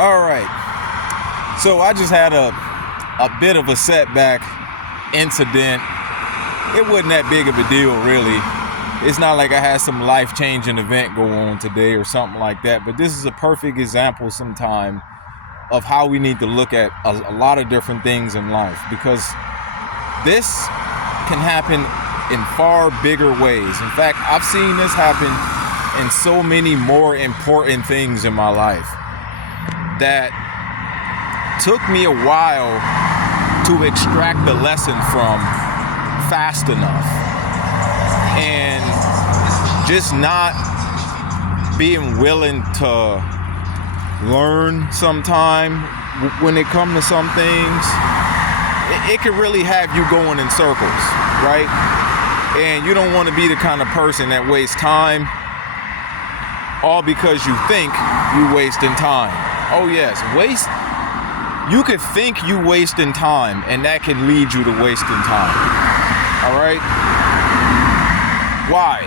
All right. So I just had a bit of a setback incident. It wasn't that big of a deal, really. It's not like I had some life-changing event go on today or something like that. But this is a perfect example sometime of how we need to look at a lot of different things in life, because this can happen in far bigger ways. In fact, I've seen this happen in so many more important things in my life that took me a while to extract the lesson from fast enough, and just not being willing to learn sometime when it comes to some things. It can really have you going in circles, right? And you don't want to be the kind of person that wastes time all because you think you wasting time. Oh yes, you could think you wasting time, and that can lead you to wasting time. All right? Why?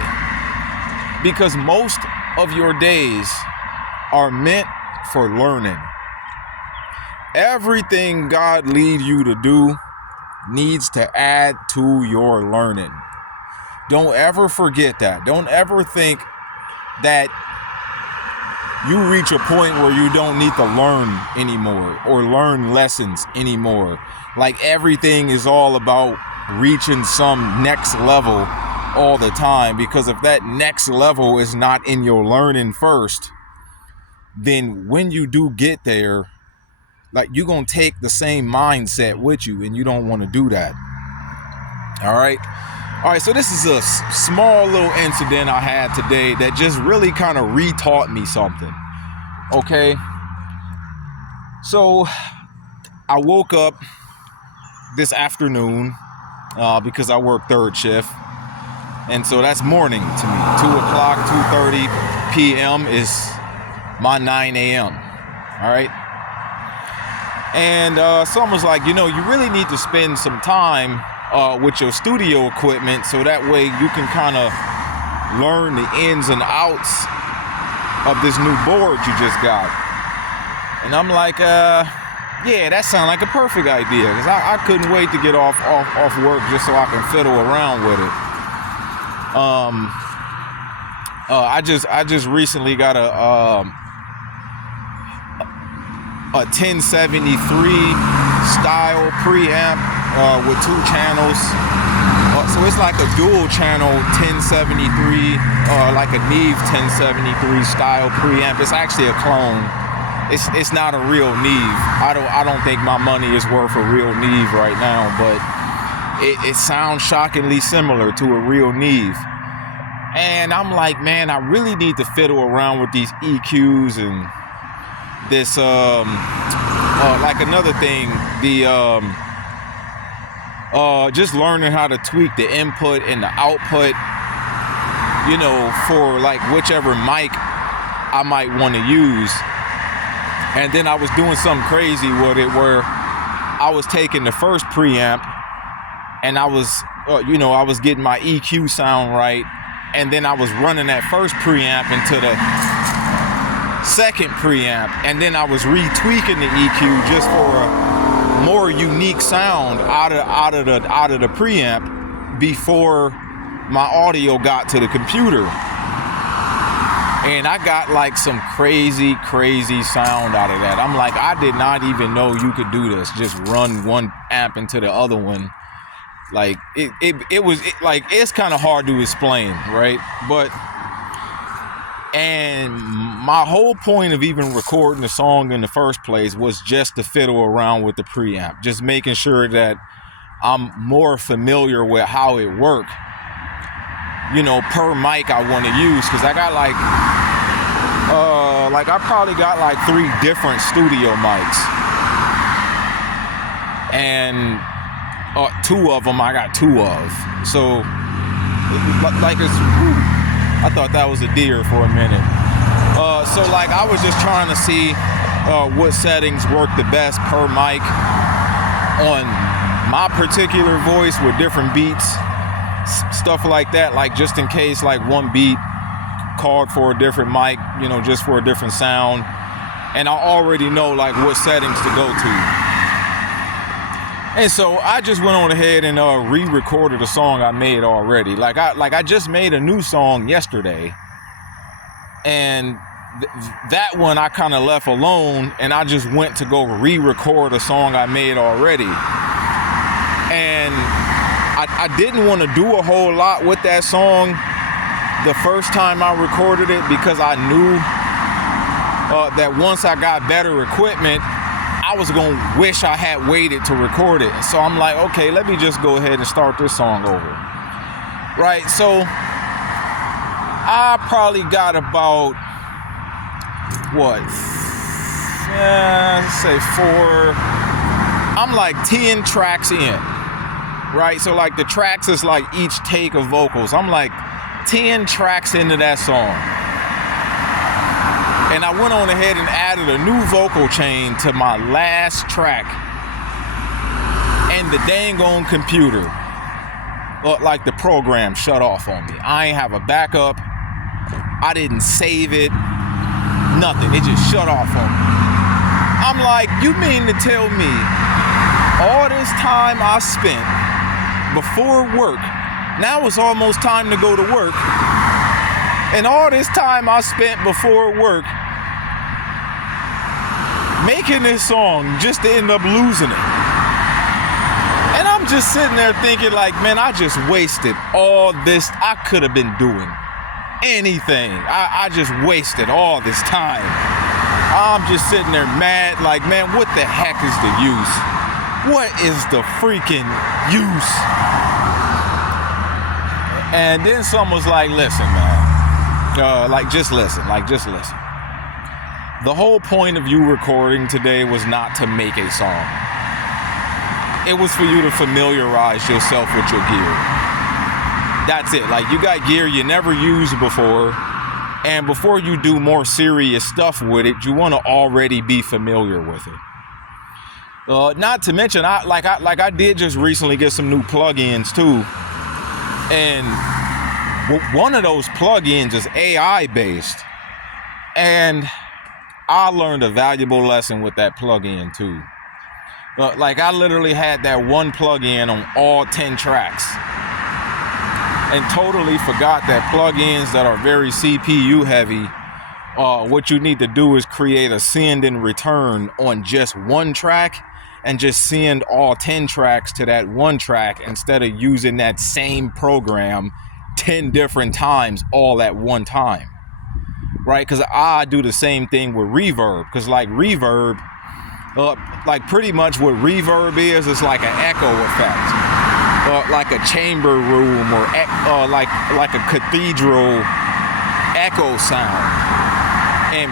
Because most of your days are meant for learning. Everything God lead you to do needs to add to your learning. Don't ever forget that. Don't ever think that you reach a point where you don't need to learn anymore or learn lessons anymore. Like everything is all about reaching some next level all the time, because if that next level is not in your learning first, then when you do get there, like, you're going to take the same mindset with you, and you don't want to do that. All right. So this is a small little incident I had today that just really kind of retaught me something. Okay. So I woke up this afternoon because I work third shift. And so that's morning to me. 2 o'clock, 2:30 p.m. is my 9 a.m. All right. And someone's like, you really need to spend some time with your studio equipment, so that way you can kind of learn the ins and outs of this new board you just got. And I'm like, yeah, that sounds like a perfect idea, because I couldn't wait to get off work just so I can fiddle around with it. I just recently got a 1073 style preamp with 2 channels. So it's like a dual channel 1073, like a Neve 1073 style preamp. It's actually a clone. It's not a real Neve. I don't think my money is worth a real Neve right now, but it sounds shockingly similar to a real Neve. And I'm like, man, I really need to fiddle around with these EQs and this, like another thing, just learning how to tweak the input and the output, for like whichever mic I might want to use. And then I was doing something crazy with it where I was taking the first preamp and I was, I was getting my EQ sound right. And then I was running that first preamp into the second preamp, and then I was retweaking the EQ just for a more unique sound out of the preamp before my audio got to the computer. And I got like some crazy sound out of that. I'm like, I did not even know you could do this. Just run one amp into the other one. Like it's kind of hard to explain, right? And my whole point of even recording the song in the first place was just to fiddle around with the preamp, just making sure that I'm more familiar with how it works, per mic I want to use, because I got I probably got like 3 different studio mics, and 2 of them I got 2 of. So I thought that was a deer for a minute. So I was just trying to see what settings work the best per mic on my particular voice with different beats, stuff like that, like just in case like one beat called for a different mic, just for a different sound. and I already know like what settings to go to. And so I just went on ahead and re-recorded a song I made already. Like I just made a new song yesterday, and that one I kind of left alone, and I just went to go re-record a song I made already. And I didn't want to do a whole lot with that song the first time I recorded it, because I knew that once I got better equipment, I was going to wish I had waited to record it. So I'm like, okay, let me just go ahead and start this song over. Right, so I probably got about, let's say I'm like 10 tracks in, right? So like the tracks is like each take of vocals. I'm like 10 tracks into that song. And I went on ahead and added a new vocal chain to my last track. And the dang on computer, like the program, shut off on me. I ain't have a backup. I didn't save it. Nothing. It just shut off on me. I'm like, you mean to tell me all this time I spent before work, now it's almost time to go to work, and all this time I spent before work making this song just to end up losing it? And I'm just sitting there thinking like, man, I just wasted all this. I could have been doing anything. I just wasted all this time. I'm just sitting there mad, like, man, what the heck is the use? What is the freaking use? And then someone was like, listen, man, just listen. The whole point of you recording today was not to make a song. It was for you to familiarize yourself with your gear. That's it. Like, you got gear you never used before, and before you do more serious stuff with it, you want to already be familiar with it. Not to mention, I did just recently get some new plugins too, and one of those plugins is AI based, and I learned a valuable lesson with that plugin too. I literally had that one plugin on all 10 tracks, and totally forgot that plugins that are very CPU heavy, what you need to do is create a send and return on just one track, and just send all 10 tracks to that one track instead of using that same program 10 different times all at one time, right? Because I do the same thing with reverb, because like reverb, pretty much what reverb is like an echo effect, like a chamber room, or like a cathedral echo sound. And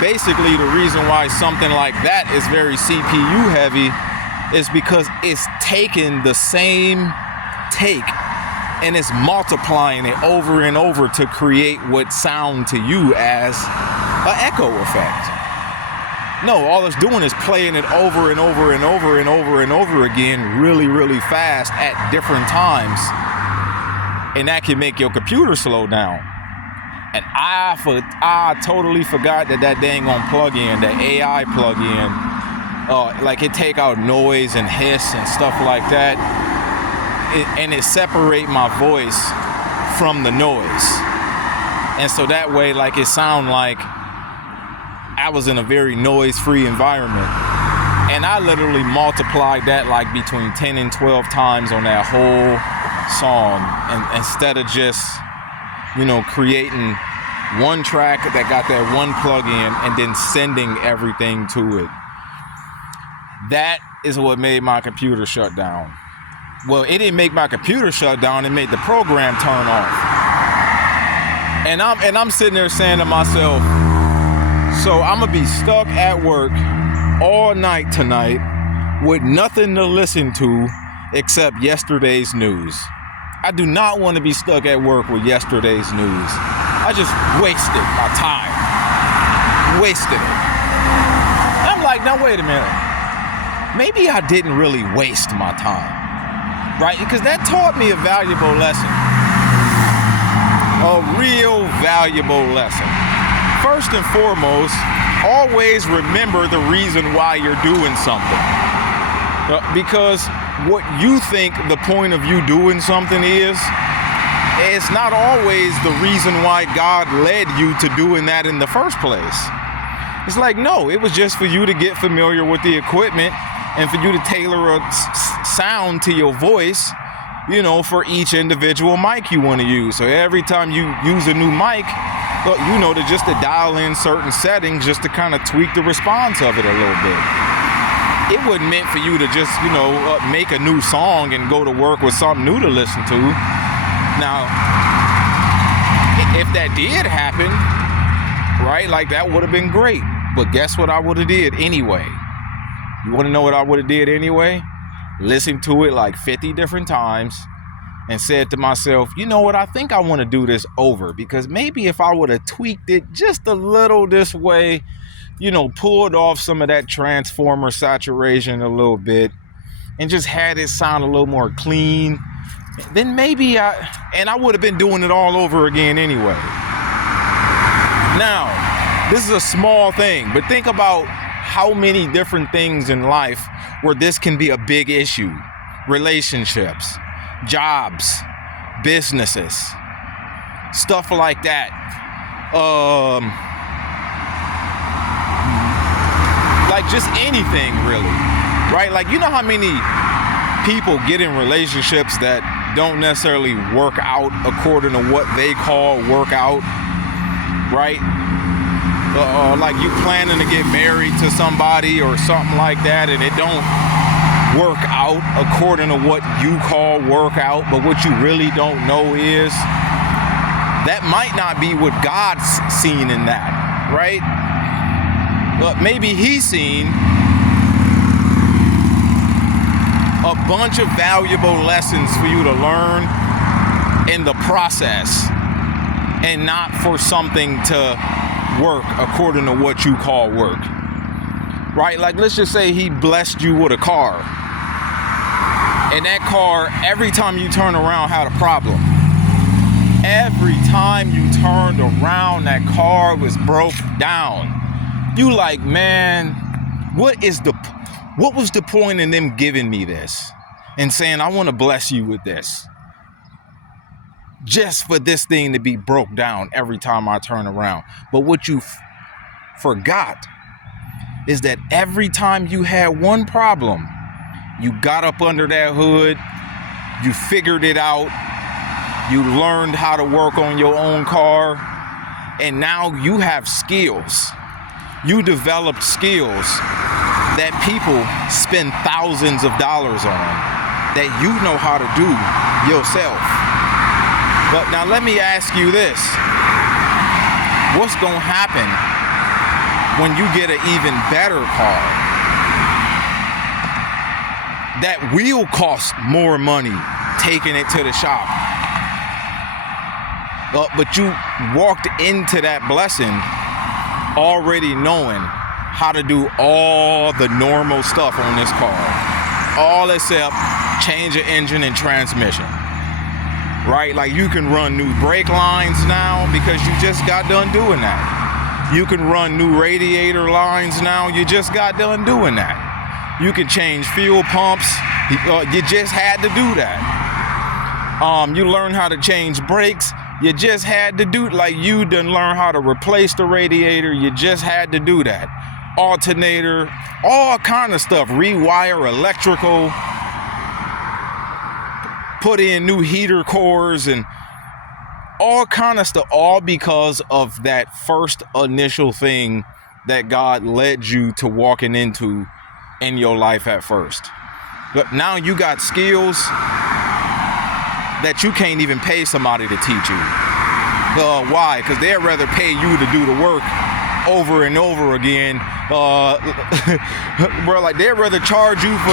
basically the reason why something like that is very CPU heavy is because it's taking the same take and it's multiplying it over and over to create what sound to you as an echo effect. No, all it's doing is playing it over and over and over and over and over again really, really fast at different times. And that can make your computer slow down. And I totally forgot that dang on plugin, that AI plugin, it take out noise and hiss and stuff like that. And it separate my voice from the noise. And so that way, it sound like I was in a very noise-free environment. And I literally multiplied that between 10 and 12 times on that whole song. And instead of just, creating one track that got that one plug-in and then sending everything to it. That is what made my computer shut down. Well, it didn't make my computer shut down, it made the program turn off. And I'm sitting there saying to myself, so I'm gonna be stuck at work all night tonight with nothing to listen to except yesterday's news. I do not want to be stuck at work with yesterday's news. I just wasted my time. Wasted it. I'm like, now wait a minute. Maybe I didn't really waste my time, right? Because that taught me a valuable lesson. A real valuable lesson. First and foremost, always remember the reason why you're doing something. Because what you think the point of you doing something is, it's not always the reason why God led you to doing that in the first place. It's like, no, it was just for you to get familiar with the equipment and for you to tailor a sound to your voice, you know, for each individual mic you want to use. So every time you use a new mic, you know, to dial in certain settings just to kind of tweak the response of it a little bit. It wasn't meant for you to just, you know, make a new song and go to work with something new to listen to. Now, if that did happen, right, like that would have been great. But guess what I would have did anyway? You want to know what I would have did anyway? Listened to it like 50 different times and said to myself, you know what, I think I want to do this over, because maybe if I would have tweaked it just a little this way, you know, pulled off some of that transformer saturation a little bit and just had it sound a little more clean, then maybe I would have been doing it all over again anyway. Now, this is a small thing, but think about how many different things in life where this can be a big issue. Relationships, jobs, businesses, stuff like that. Like just anything really, right? Like, you know how many people get in relationships that don't necessarily work out according to what they call work out, right? Like you planning to get married to somebody or something like that, and it don't work out according to what you call work out, but what you really don't know is that might not be what God's seen in that, right? But maybe he's seen a bunch of valuable lessons for you to learn in the process, and not for something to work according to what you call work, right? Like, let's just say he blessed you with a car, and that car, every time you turn around, had a problem. Every time you turned around, that car was broke down. You like, man, what was the point in them giving me this and saying, I want to bless you with this, just for this thing to be broke down every time I turn around? But what you forgot is that every time you had one problem, you got up under that hood, you figured it out, you learned how to work on your own car, and now you have skills. You developed skills that people spend thousands of dollars on that you know how to do yourself. But now let me ask you this. What's going to happen when you get an even better car that will cost more money taking it to the shop? But you walked into that blessing already knowing how to do all the normal stuff on this car, all except change the engine and transmission, right? Like, you can run new brake lines now because you just got done doing that. You can run new radiator lines now. You just got done doing that. You can change fuel pumps. You just had to do that. You learn how to change brakes. You just had to do, like, you done learn how to replace the radiator. You just had to do that. Alternator, all kind of stuff. Rewire electrical. Put in new heater cores and all kind of stuff. All because of that first initial thing that God led you to walking into in your life at first. But now you got skills that you can't even pay somebody to teach you. Why? Because they'd rather pay you to do the work over and over again. Bro, like, they'd rather charge you for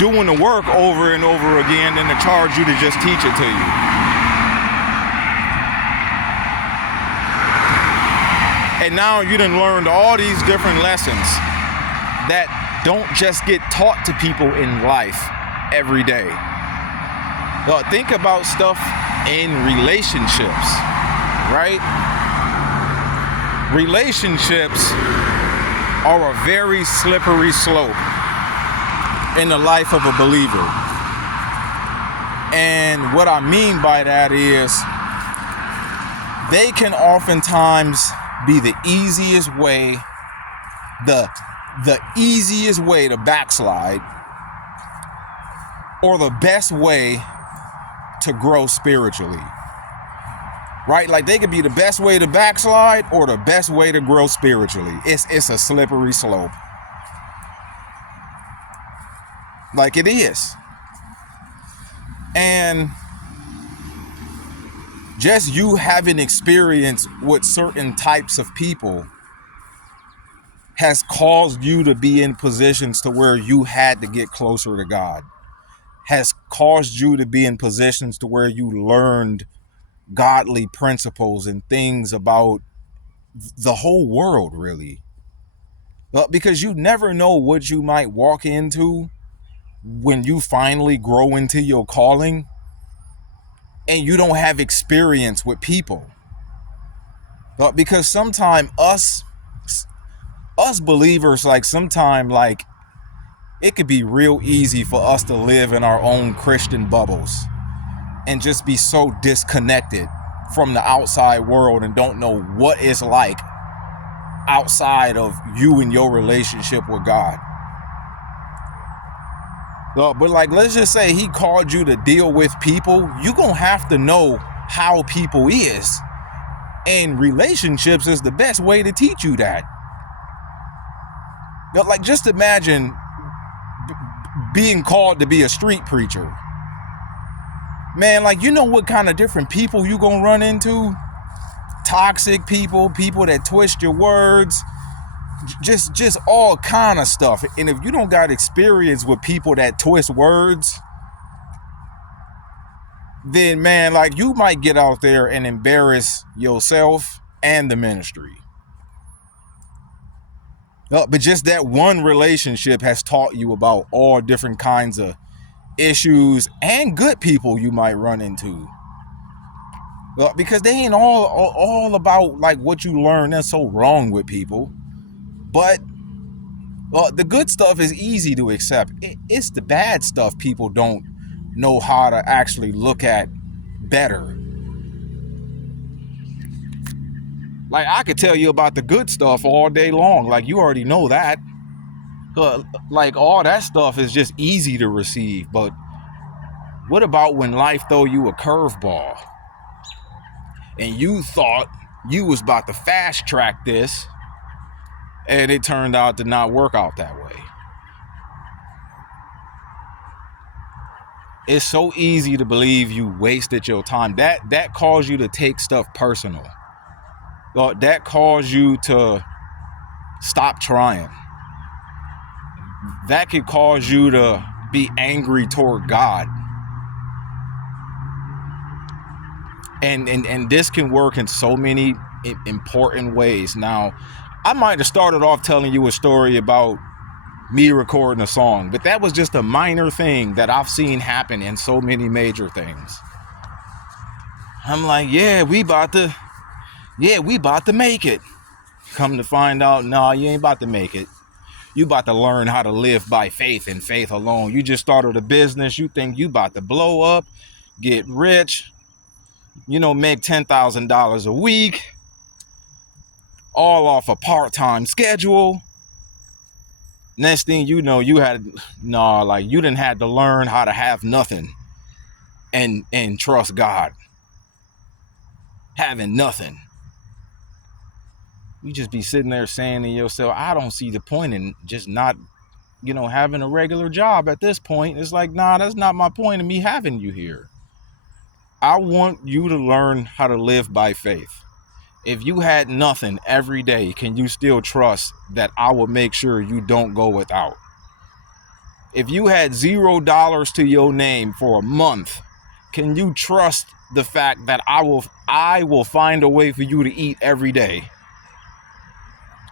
doing the work over and over again than to charge you to just teach it to you. And now you done learned all these different lessons that don't just get taught to people in life every day. Think about stuff in relationships, right? relationships are a very slippery slope in the life of a believer. And what I mean by that is they can oftentimes be the easiest way, the easiest way to backslide, or the best way to grow spiritually. Right? Like they could be the best way to backslide or the best way to grow spiritually. It's a slippery slope. Like it is. And just you having experience with certain types of people has caused you to be in positions to where you had to get closer to God. Has caused you to be in positions to where you learned godly principles and things about the whole world, really. Because you never know what you might walk into when you finally grow into your calling and you don't have experience with people. Because sometimes us believers, like sometimes like it could be real easy for us to live in our own Christian bubbles and just be so disconnected from the outside world and don't know what it's like outside of you and your relationship with God. But like, let's just say he called you to deal with people. You're going to have to know how people is. And relationships is the best way to teach you that. Like, just imagine being called to be a street preacher. Man, like, you know what kind of different people you gonna run into? Toxic people, people that twist your words, just all kind of stuff. And if you don't got experience with people that twist words, then man, like you might get out there and embarrass yourself and the ministry. But just that one relationship has taught you about all different kinds of issues and good people you might run into. Because they ain't all about like what you learn that's so wrong with people. But the good stuff is easy to accept. It's the bad stuff people don't know how to actually look at better. Like I could tell you about the good stuff all day long. Like you already know that. Like all that stuff is just easy to receive. But what about when life throw you a curveball and you thought you was about to fast track this and it turned out to not work out that way? It's so easy to believe you wasted your time. That caused you to take stuff personal. That caused you to stop trying. That could cause you to be angry toward God. And this can work in so many important ways. Now, I might have started off telling you a story about me recording a song, but that was just a minor thing that I've seen happen in so many major things. I'm like, we about to make it. Come to find out, no, you ain't about to make it. You about to learn how to live by faith and faith alone. You just started a business. You think you about to blow up, get rich, make $10,000 a week, all off a part-time schedule. Next thing you know, you didn't have to learn how to have nothing and trust God. Having nothing. You just be sitting there saying to yourself, I don't see the point in just not, having a regular job at this point. It's like, nah, that's not my point of me having you here. I want you to learn how to live by faith. If you had nothing every day, can you still trust that I will make sure you don't go without? If you had $0 to your name for a month, can you trust the fact that I will find a way for you to eat every day?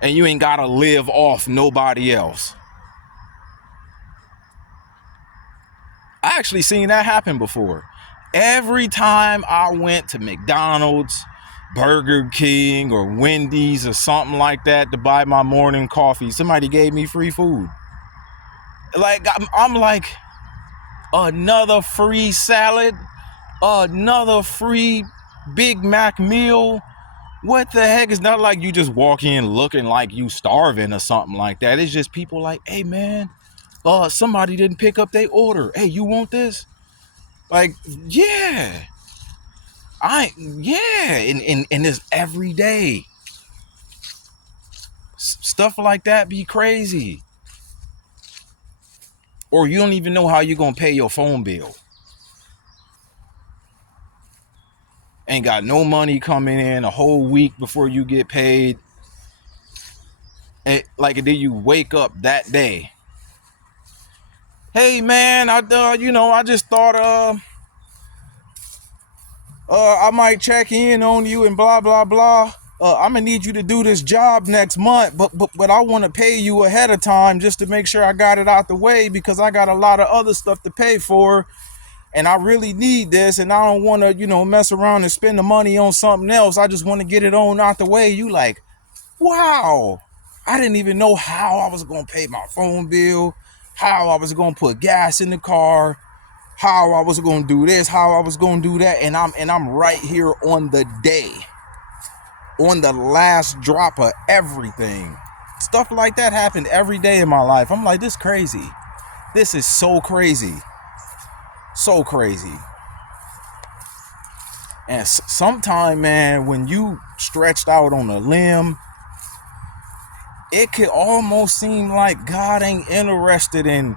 And you ain't gotta live off nobody else. I actually seen that happen before. Every time I went to McDonald's, Burger King or Wendy's or something like that to buy my morning coffee. Somebody gave me free food. Like, I'm like, another free salad, another free Big Mac meal. What the heck? It's not like you just walk in looking like you starving or something like that. It's just people like, hey man, somebody didn't pick up their order. Hey, you want this? Like, yeah. And it's every day. Stuff like that be crazy. Or you don't even know how you're gonna pay your phone bill. Ain't got no money coming in a whole week before you get paid. And then you wake up that day. Hey man, I just thought I might check in on you and blah blah blah. I'm gonna need you to do this job next month, but I want to pay you ahead of time just to make sure I got it out the way because I got a lot of other stuff to pay for, and I really need this, and I don't want to mess around and spend the money on something else. I just want to get it on out the way. You like, wow, I didn't even know how I was gonna pay my phone bill, how I was gonna put gas in the car, how I was gonna do this, how I was gonna do that, and I'm right here on the day, on the last drop of everything. Stuff like that happened every day in my life. I'm like, this crazy. This is so crazy. So crazy. And sometime, man, when you stretched out on a limb, it could almost seem like God ain't interested in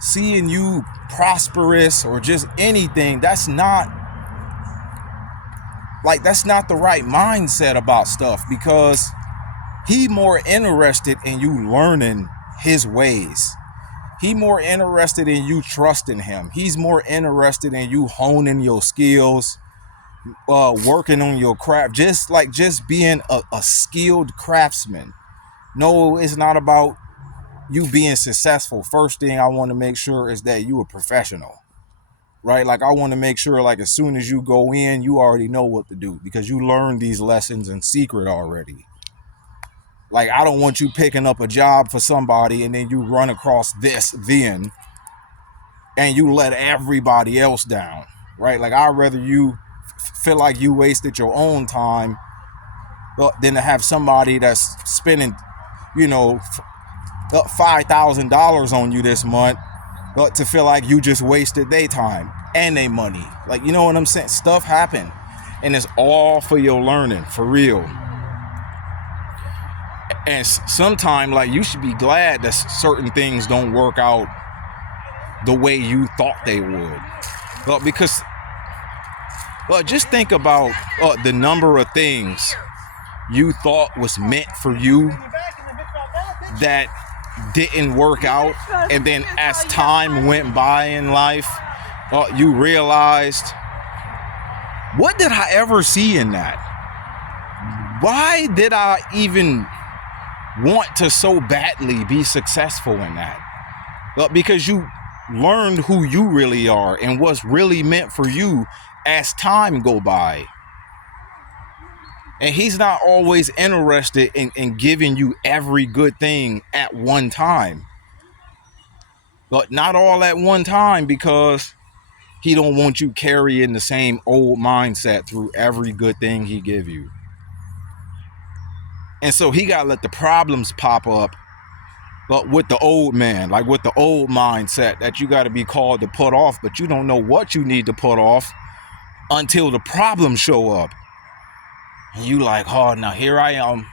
seeing you prosperous or just anything. That's not the right mindset about stuff, because he more interested in you learning his ways. He more interested in you trusting him. He's more interested in you honing your skills, working on your craft, just being a skilled craftsman. No, it's not about you being successful. First thing I want to make sure is that you a professional, right? Like, I want to make sure, like, as soon as you go in, you already know what to do because you learned these lessons in secret already. Like, I don't want you picking up a job for somebody and then you run across this then and you let everybody else down, right? Like, I'd rather you feel like you wasted your own time than to have somebody that's spending, $5,000 on you this month, but to feel like you just wasted their time and their money. Like, you know what I'm saying? Stuff happen, and it's all for your learning, for real. And sometimes, like, you should be glad that certain things don't work out the way you thought they would. But just think about the number of things you thought was meant for you that didn't work out, and then as time went by in life, you realized, what did I ever see in that? Why did I even want to so badly be successful in that? Because you learned who you really are and what's really meant for you as time go by. And he's not always interested in giving you every good thing at one time. But not all at one time, because he don't want you carrying the same old mindset through every good thing he give you. And so he got to let the problems pop up, but with the old man, like with the old mindset that you got to be called to put off, but you don't know what you need to put off until the problems show up. And you like, oh, now here I am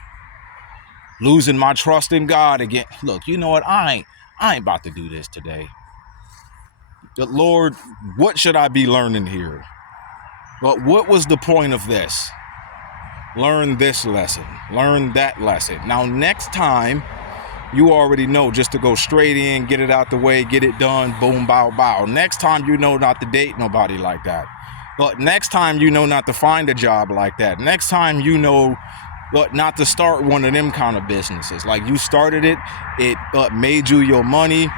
losing my trust in God again. Look, you know what? I ain't about to do this today. But Lord, what should I be learning here? But what was the point of this? Learn this lesson. Learn that lesson. Now, next time, you already know just to go straight in, get it out the way, get it done, boom, bow, bow. Next time, you know not to date nobody like that. But next time, you know not to find a job like that. Next time, you know not to start one of them kind of businesses. Like, you started it made you your money,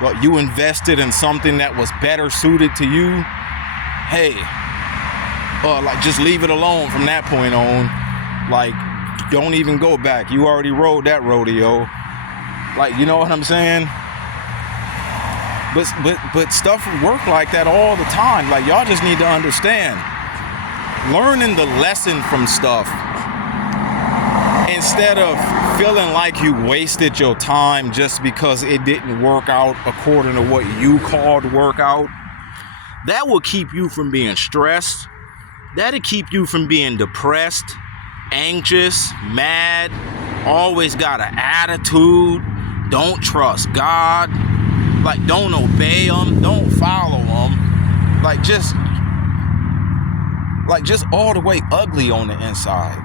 but you invested in something that was better suited to you. Hey, Like just leave it alone from that point on. Like, don't even go back. You already rode that rodeo. Like, you know what I'm saying? But stuff work like that all the time. Like, y'all just need to understand. Learning the lesson from stuff instead of feeling like you wasted your time just because it didn't work out according to what you called workout. That will keep you from being stressed. That'll keep you from being depressed, anxious, mad, always got an attitude, don't trust God, like don't obey him, don't follow him, like just all the way ugly on the inside.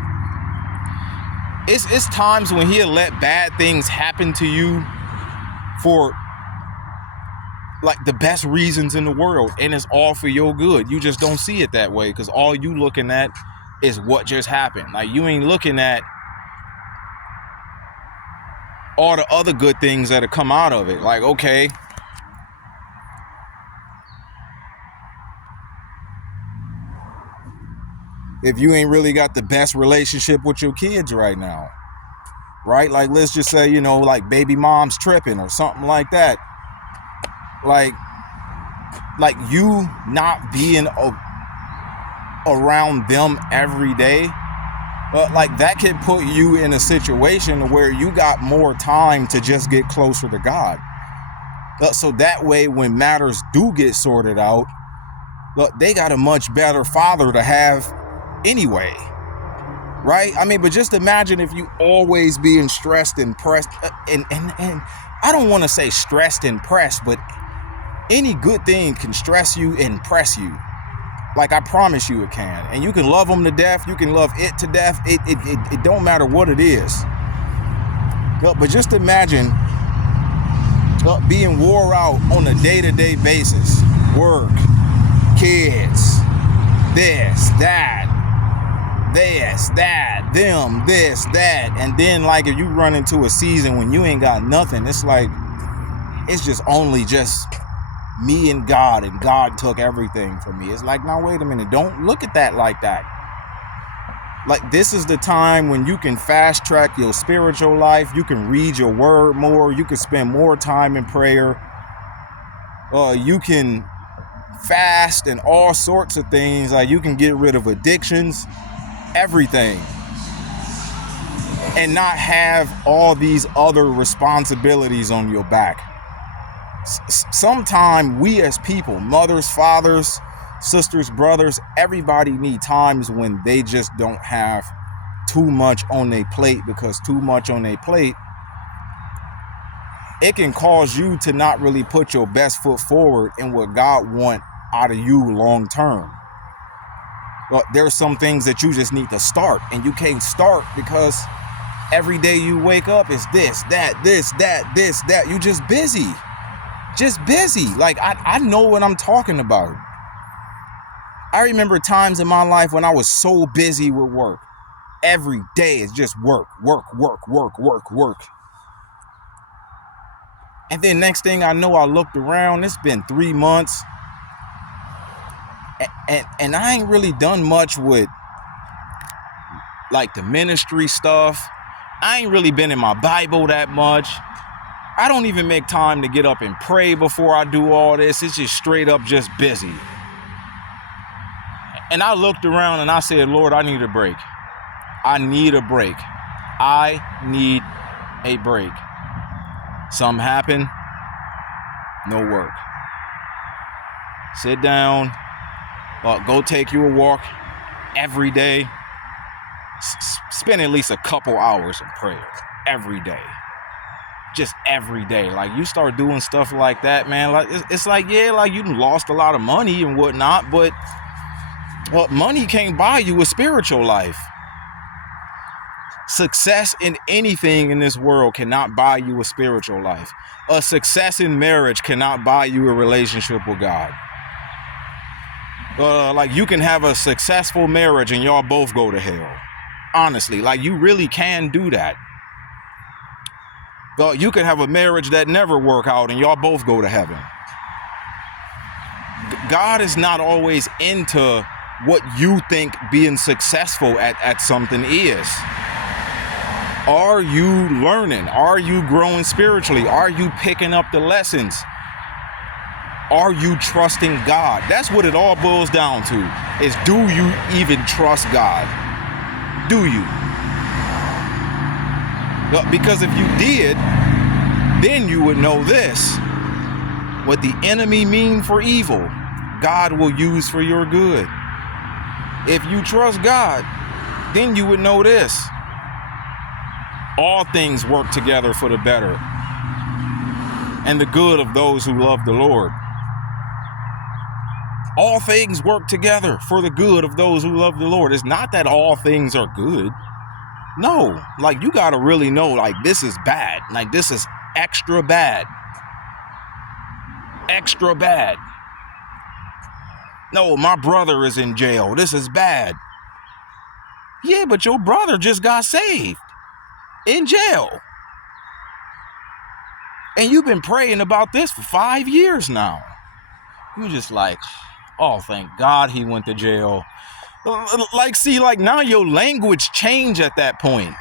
It's times when he'll let bad things happen to you for like the best reasons in the world, and it's all for your good. You just don't see it that way because all you looking at is what just happened. Like, you ain't looking at all the other good things that have come out of it. Like, okay, if you ain't really got the best relationship with your kids right now, right? Like, let's just say, like baby mom's tripping or something like that. Like you not being around them every day, but like that could put you in a situation where you got more time to just get closer to God. So that way, when matters do get sorted out, they got a much better father to have anyway, right? I mean, but just imagine if you always being stressed and pressed, and I don't want to say stressed and pressed, but any good thing can stress you and press you. Like, I promise you it can. And you can love them to death. You can love it to death. It don't matter what it is. But just imagine being wore out on a day-to-day basis. Work, kids, this, that, them, this, that. And then, like, if you run into a season when you ain't got nothing, it's like, it's just only just me and God took everything from me. It's like, now wait a minute, don't look at that like that. Like, this is the time when you can fast track your spiritual life. You can read your word more. You can spend more time in prayer. You can fast and all sorts of things. Like, you can get rid of addictions, everything, and not have all these other responsibilities on your back. Sometimes we as people, mothers, fathers, sisters, brothers, everybody need times when they just don't have too much on their plate, because too much on their plate, it can cause you to not really put your best foot forward in what God wants out of you long term. But there's some things that you just need to start, and you can't start because every day you wake up is this, that. You just busy. Like, I know what I'm talking about. I remember times in my life when I was so busy with work. Every day is just work. And then next thing I know, I looked around, it's been 3 months. And I ain't really done much with like the ministry stuff. I ain't really been in my Bible that much. I don't even make time to get up and pray before I do all this. It's just straight up just busy. And I looked around and I said, Lord, I need a break. I need a break. Something happened. No work. Sit down. Go take you a walk every day. Spend at least a couple hours in prayer every day. Just every day. Like, you start doing stuff like that, man. Like, it's like, yeah, like, you lost a lot of money and whatnot, but money can't buy you a spiritual life. Success in anything in this world cannot buy you a spiritual life. A success in marriage cannot buy you a relationship with God. Like, you can have a successful marriage and y'all both go to hell. Honestly, like, you really can do that. You can have a marriage that never work out and y'all both go to heaven. God is not always into what you think being successful at something is. Are you learning? Are you growing spiritually? Are you picking up the lessons? Are you trusting God? That's what it all boils down to, is do you even trust God? Do you? Because if you did, then you would know this. What the enemy mean for evil, God will use for your good. If you trust God, then you would know this. All things work together for the better and the good of those who love the Lord. All things work together for the good of those who love the Lord. It's not that all things are good. No, like you got to really know, like this is bad. Like this is extra bad. Extra bad. No, my brother is in jail. This is bad. Yeah, but your brother just got saved in jail. And you've been praying about this for 5 years now. You just like, oh, thank God he went to jail. Like, see, like now your language change at that point.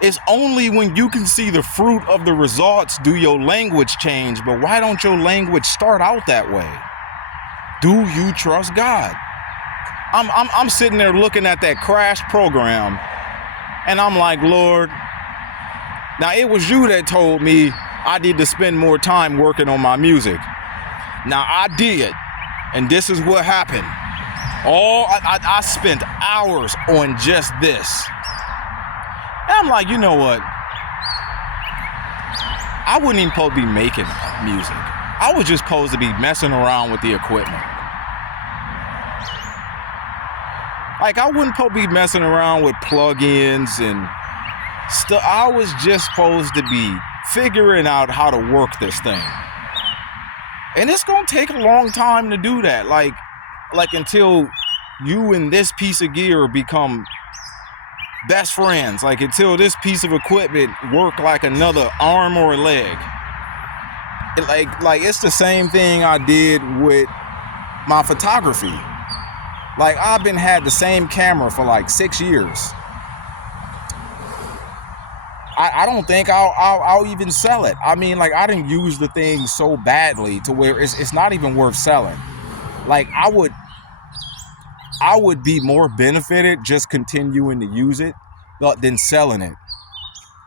It's only when you can see the fruit of the results do your language change. But why don't your language start out that way? Do you trust God? I'm sitting there looking at that crash program, and I'm like, Lord, now it was you that told me I need to spend more time working on my music. Now I did, and this is what happened. I spent hours on just this. And I'm like, you know what? I wasn't even supposed to be making music. I was just supposed to be messing around with the equipment. Like, I wasn't supposed to be messing around with plugins and stuff. I was just supposed to be figuring out how to work this thing. And it's going to take a long time to do that. Like until you and this piece of gear become best friends, like until this piece of equipment work like another arm or a leg. Like it's the same thing I did with my photography. Like I've had the same camera for like 6 years. I don't think I'll even sell it. I mean, like I didn't use the thing so badly to where it's not even worth selling. Like I would be more benefited just continuing to use it than selling it,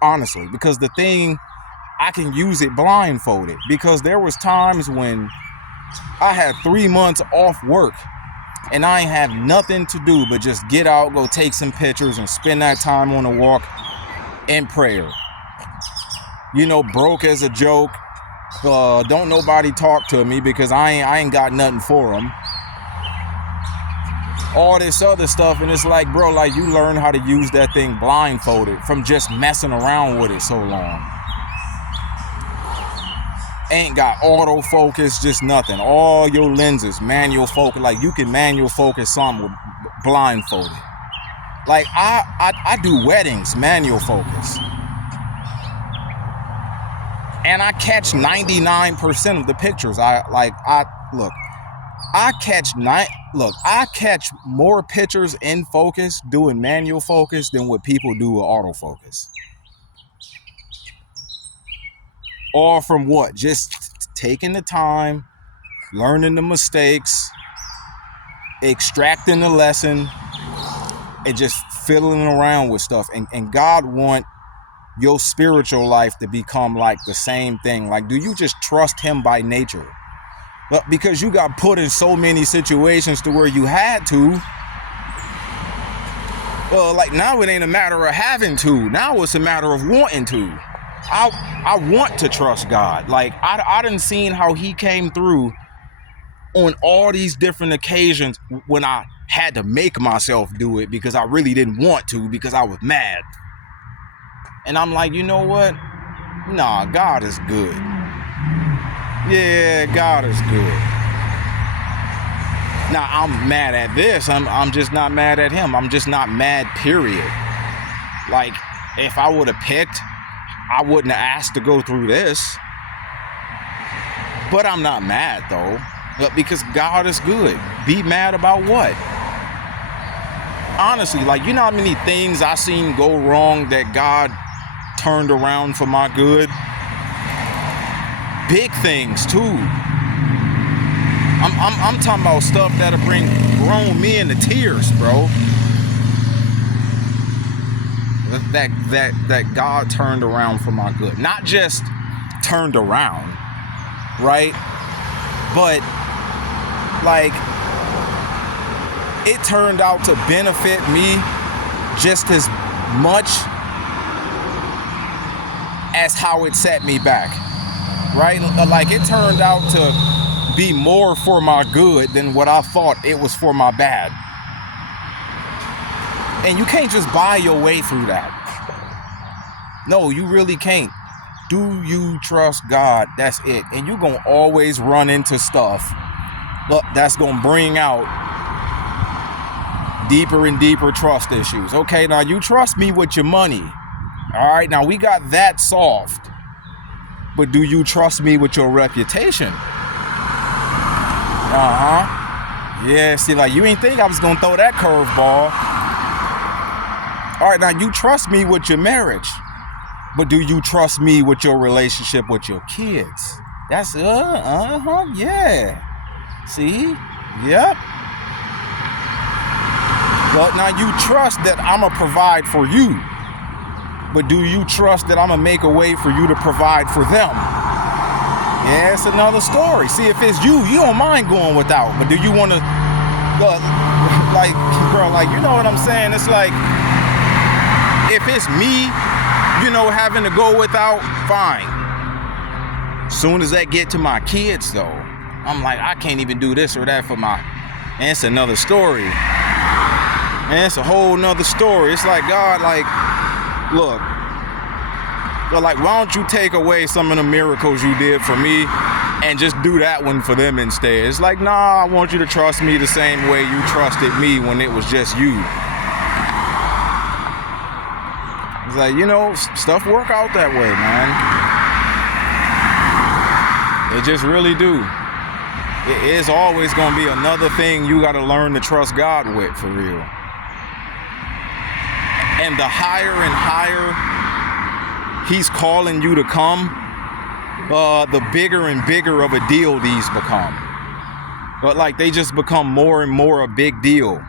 honestly, because the thing, I can use it blindfolded, because there was times when I had 3 months off work and I ain't have nothing to do but just get out, go take some pictures and spend that time on a walk in prayer. You know, broke as a joke. Don't nobody talk to me because I ain't got nothing for them. All this other stuff, and it's like, bro, like you learn how to use that thing blindfolded from just messing around with it so long. Ain't got autofocus, just nothing. All your lenses, manual focus. Like you can manual focus something with blindfolded. Like I do weddings, manual focus. And I catch 99% of the pictures. I catch more pictures in focus doing manual focus than what people do with autofocus. All from what? Just taking the time, learning the mistakes, extracting the lesson, and just fiddling around with stuff. And God want your spiritual life to become like the same thing. Like, do you just trust him by nature? But because you got put in so many situations to where you had to. Well, like now it ain't a matter of having to. Now it's a matter of wanting to. I want to trust God. Like I done seen how he came through on all these different occasions when I had to make myself do it because I really didn't want to, because I was mad. And I'm like, you know what? Nah, God is good. Yeah, God is good. Now, I'm mad at this. I'm just not mad at him. I'm just not mad, period. Like, if I would have picked, I wouldn't have asked to go through this. But I'm not mad, though. But because God is good. Be mad about what? Honestly, like, you know how many things I seen go wrong that God turned around for my good? Big things too. I'm talking about stuff that'll bring grown men to tears, bro. That God turned around for my good. Not just turned around, right? But like, it turned out to benefit me just as much as how it set me back, right? Like, it turned out to be more for my good than what I thought it was for my bad. And you can't just buy your way through that. No, you really can't. Do you trust God? That's it. And you're going to always run into stuff that's going to bring out deeper and deeper trust issues. Okay, now you trust me with your money. All right, now we got that solved. But do you trust me with your reputation? Yeah, see, like, you ain't think I was going to throw that curveball. All right, now you trust me with your marriage. But do you trust me with your relationship with your kids? That's, yeah. See? Yep. Well, now you trust that I'm going to provide for you. But do you trust that I'm going to make a way for you to provide for them? Yeah, it's another story. See, if it's you don't mind going without. But do you want to, like, bro, like, you know what I'm saying? It's like, if it's me, having to go without, fine. Soon as I get to my kids, though, I'm like, I can't even do this or that for my... And it's another story. And it's a whole nother story. It's like, God, like, look, well, like, why don't you take away some of the miracles you did for me and just do that one for them instead? It's like, nah, I want you to trust me the same way you trusted me when it was just you. It's like, stuff work out that way, man. They just really do. It is always going to be another thing you got to learn to trust God with, for real. And the higher and higher He's calling you to come, the bigger and bigger of a deal these become. But like, they just become more and more a big deal.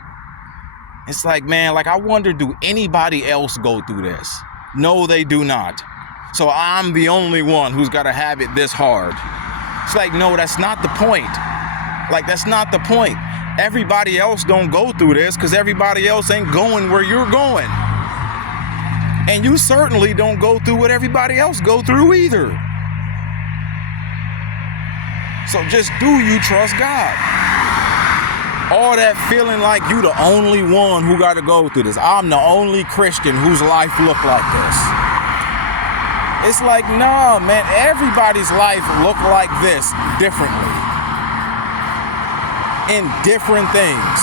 It's like, man, like, I wonder, do anybody else go through this? No, they do not. So I'm the only one who's got to have it this hard. It's like, no, that's not the point. Like, that's not the point. Everybody else don't go through this because everybody else ain't going where you're going. And you certainly don't go through what everybody else go through either. So just, do you trust God? All that feeling like you the only one who got to go through this. I'm the only Christian whose life look like this. It's like, nah, man, everybody's life look like this differently. In different things.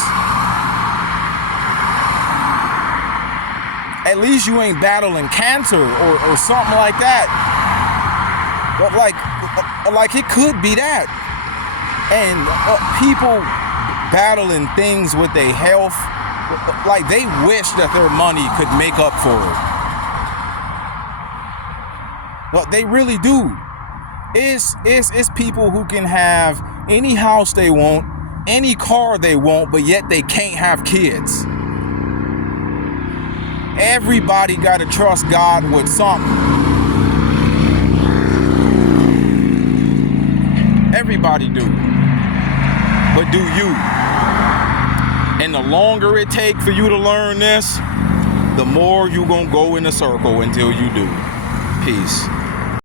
At least you ain't battling cancer or something like that. But like it could be that. And people battling things with their health, like, they wish that their money could make up for it. But they really do. It's people who can have any house they want, any car they want, but yet they can't have kids. Everybody got to trust God with something. Everybody do. But do you? And the longer it takes for you to learn this, the more you gonna go in a circle until you do. Peace.